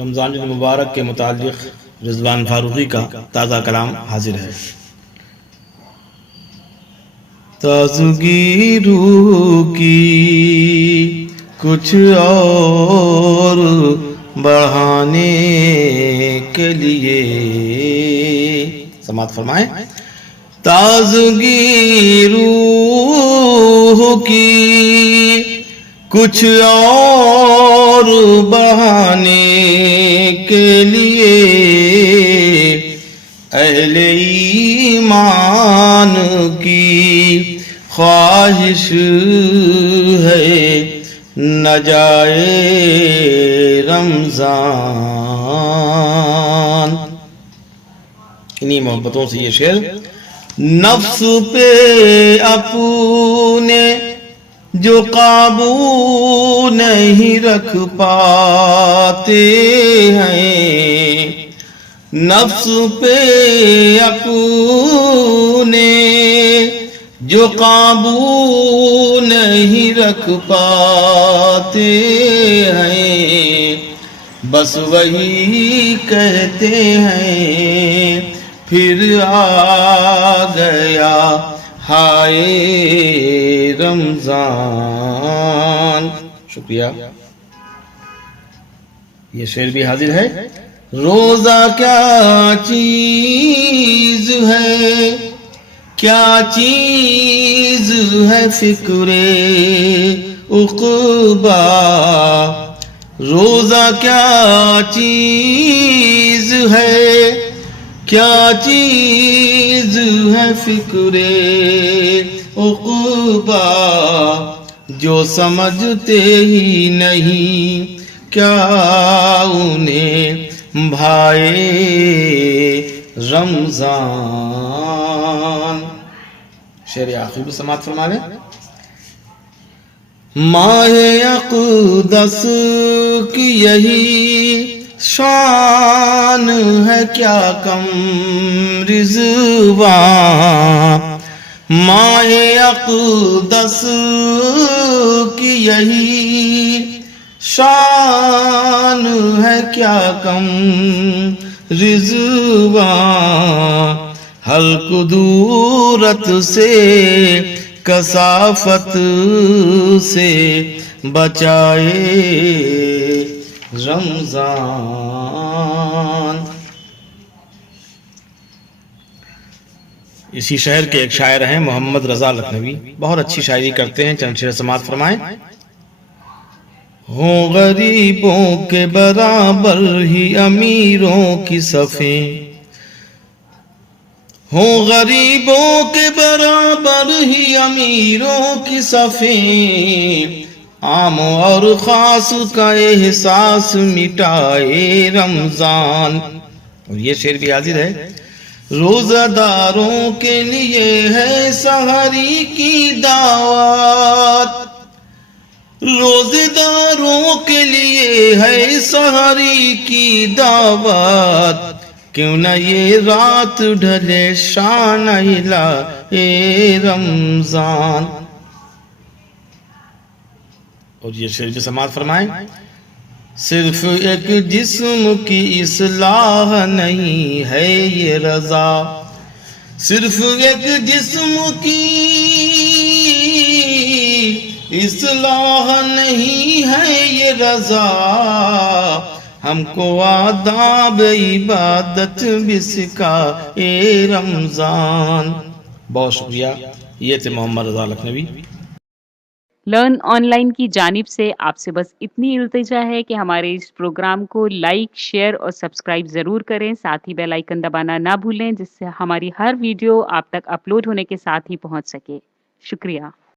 رمضان المبارک کے متعلق رضوان فاروقی کا تازہ کلام حاضر ہے۔ تازگی روح کی کچھ اور بڑھانے کے لیے، سماعت فرمائیں، تازگی روح کی کچھ اور بڑھانے کے لیے اہل ایمان کی خواہش ہے نہ جائے رمضان۔ انہی محبتوں سے یہ شعر، نفس پہ اپنے جو قابو نہیں رکھ پاتے ہیں، نفس پہ اپنے جو قابو نہیں رکھ پاتے ہیں، بس وہی کہتے ہیں پھر آ گیا ہائے رمضان۔ شکریہ۔ یہ شعر بھی حاضر ہے۔ روزہ کیا چیز ہے، کیا چیز ہے فکر عقبا، روزہ کیا چیز ہے، کیا چیز ہے فکر عقبا، جو سمجھتے ہی نہیں کیا انہیں بھائے رمضان۔ شعر آخر بھی سماعت فرما لیں۔ ماہ اقدس کی یہی شان ہے کیا کم رضوان، ماہ اقدس کی یہی شان ہے کیا کم رضوان، ہر قدورت سے کثافت سے بچائے رمضان۔ اسی شہر کے ایک شاعر ہیں محمد رضا لکھنوی، بہت اچھی شاعری کرتے ہیں، چند شعر سماعت فرمائیں۔ ہوں غریبوں کے برابر ہی امیروں کی صفیں، ہوں غریبوں کے برابر ہی امیروں کی صفیں، عام اور خاص کا احساس مٹائے رمضان۔ اور یہ شعر بھی حاضر ہے۔ روزہ داروں کے لیے ہے سحری کی دعوت، روزے داروں کے لیے ہے سحری کی دعوت، کیوں نہ یہ رات ڈھلے شان اے رمضان۔ اور یہ شعر بھی سماعت فرمائیں۔ صرف ایک جسم کی اصلاح نہیں ہے یہ رضا، صرف ایک جسم کی اصلاح نہیں ہے یہ رضا، ہم کو آداب عبادت بھی سکھا اے رمضان۔ بہت شکریہ۔ یہ تھے محمد رضا لکھنوی۔ لرن آن لائن کی جانب سے آپ سے بس اتنی التجا ہے کہ ہمارے اس پروگرام کو لائک، شیئر اور سبسکرائب ضرور کریں، ساتھ ہی بیل آئیکن دبانا نہ بھولیں، جس سے ہماری ہر ویڈیو آپ تک اپلوڈ ہونے کے ساتھ ہی پہنچ سکے۔ شکریہ۔